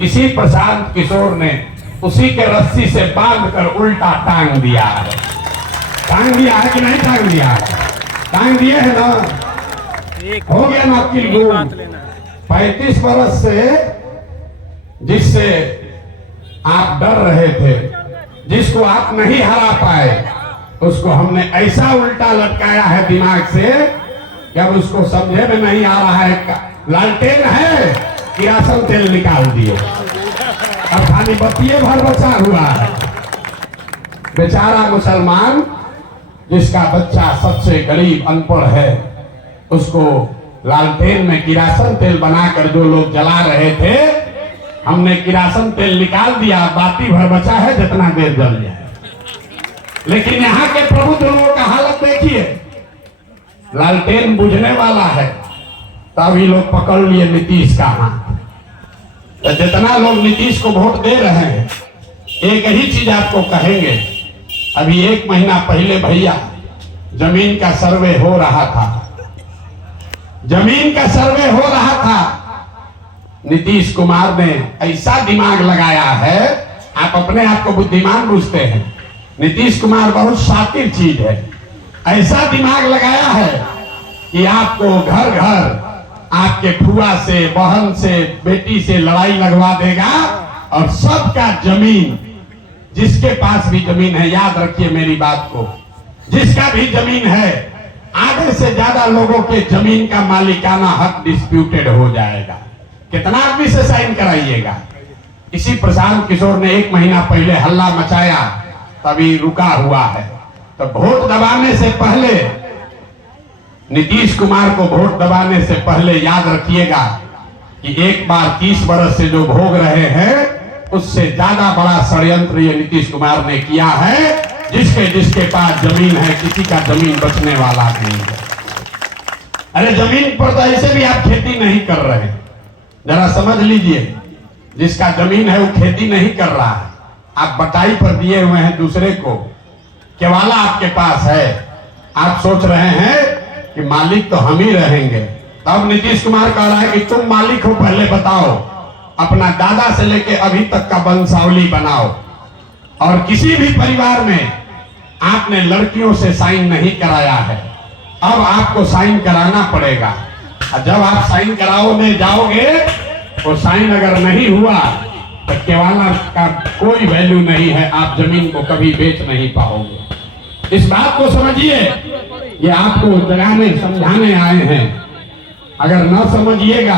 इसी प्रशांत किशोर ने उसी के रस्सी से बांधकर उल्टा टांग दिया है। टांग दिया है कि नहीं टांग दिया है? टांग दिए है ना। हो गया ना आपकी गुम। 35 वर्ष से जिससे आप डर रहे थे, जिसको आप नहीं हरा पाए, उसको हमने ऐसा उल्टा लटकाया है दिमाग से कि अब उसको समझे में नहीं आ रहा है। लालटेन है, किरासन तेल निकाल दिए, अब खाली बत्तिये भर बचा हुआ है। बेचारा मुसलमान जिसका बच्चा सबसे गरीब अनपढ़ है, उसको लालटेन में किरासन तेल बनाकर जो लोग जला रहे थे, हमने किरासन तेल निकाल दिया, बाती भर बचा है, जितना देर जल जाए। लेकिन यहाँ के प्रबुद्ध लोगों का हालत देखिए, लालटेन बुझने वाला है तभी लोग पकड़ लिए नीतीश का हाथ। तो जितना लोग नीतीश को वोट दे रहे हैं, एक ही चीज आपको कहेंगे। अभी 1 महीना पहले भैया जमीन का सर्वे हो रहा था, जमीन का सर्वे हो रहा था। नीतीश कुमार ने ऐसा दिमाग लगाया है, आप अपने आप को बुद्धिमान पूछते हैं, नीतीश कुमार बहुत शातिर चीज है। ऐसा दिमाग लगाया है कि आपको घर घर आपके फुआ से, बहन से, बेटी से लड़ाई लगवा देगा और सबका जमीन, जिसके पास भी जमीन है, याद रखिए मेरी बात को, जिसका भी जमीन है, आधे से ज्यादा लोगों के जमीन का मालिकाना हक डिस्प्यूटेड हो जाएगा। कितना आदमी से साइन कराइएगा? इसी प्रशांत किशोर ने 1 महीना पहले हल्ला मचाया, तभी रुका हुआ है। तो वोट दबाने से पहले, नीतीश कुमार को वोट दबाने से पहले याद रखिएगा कि एक बार 30 वर्ष से जो भोग रहे हैं, उससे ज्यादा बड़ा षड्यंत्र ये नीतीश कुमार ने किया है। जिसके पास जमीन है, किसी का जमीन बचने वाला नहीं है। अरे जमीन पर तो ऐसे भी आप खेती नहीं कर रहे, जरा समझ लीजिए, जिसका जमीन है वो खेती नहीं कर रहा है, आप बटाई पर दिए हुए हैं दूसरे को। केवाला आपके पास है, आप सोच रहे हैं कि मालिक तो हम ही रहेंगे। तब नीतीश कुमार कह रहा है कि तुम मालिक हो, पहले बताओ, अपना दादा से लेके अभी तक का वंशावली बनाओ। और किसी भी परिवार में आपने लड़कियों से साइन नहीं कराया है, अब आपको साइन कराना पड़ेगा। और जब आप साइन कराओगे जाओगे, वो साइन अगर नहीं हुआ तो केवाला का कोई वैल्यू नहीं है, आप जमीन को कभी बेच नहीं पाओगे। इस बात को समझिए, ये आपको जगाने समझाने आए हैं। अगर न समझिएगा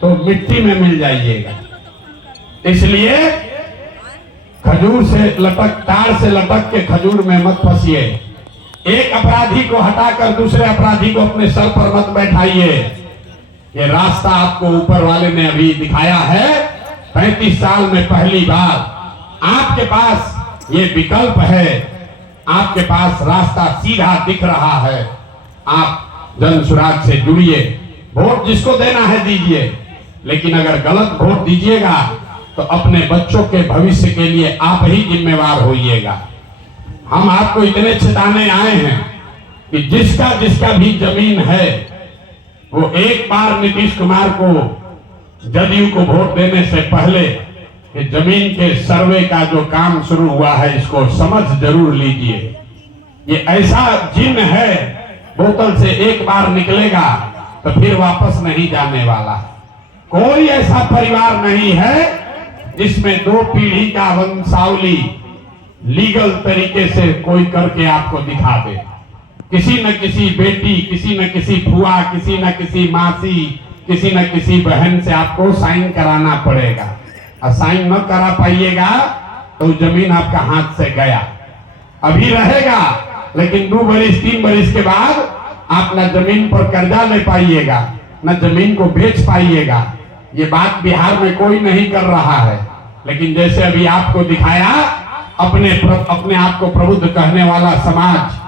तो मिट्टी में मिल जाइएगा। इसलिए खजूर से लटक, तार से लटक के खजूर में मत फंसिए। एक अपराधी को हटाकर दूसरे अपराधी को अपने सर पर मत बैठाइए। ये रास्ता आपको ऊपर वाले ने अभी दिखाया है। 35 साल में पहली बार आपके पास ये विकल्प है, आपके पास रास्ता सीधा दिख रहा है। आप जन सुराग से जुड़िए, वोट जिसको देना है दीजिए, लेकिन अगर गलत वोट दीजिएगा तो अपने बच्चों के भविष्य के लिए आप ही जिम्मेवार होइएगा। हम आपको इतने चेताने आए हैं कि जिसका भी जमीन है, वो एक बार नीतीश कुमार को, जदयू को वोट देने से पहले कि जमीन के सर्वे का जो काम शुरू हुआ है, इसको समझ जरूर लीजिए। ये ऐसा जिन है, बोतल से एक बार निकलेगा तो फिर वापस नहीं जाने वाला। कोई ऐसा परिवार नहीं है जिसमें 2 पीढ़ी का वंशावली लीगल तरीके से कोई करके आपको दिखा दे। किसी न किसी बेटी, किसी न किसी फुआ, किसी न किसी मासी, किसी न किसी बहन से आपको साइन कराना पड़ेगा। और साइन न करा पाइएगा तो जमीन आपका हाथ से गया। अभी रहेगा, लेकिन 2 बरिस 3 बरिस के बाद आप न जमीन पर कर्जा ले पाइएगा, न जमीन को बेच पाइएगा। ये बात बिहार में कोई नहीं कर रहा है, लेकिन जैसे अभी आपको दिखाया, अपने आप को प्रबुद्ध कहने वाला समाज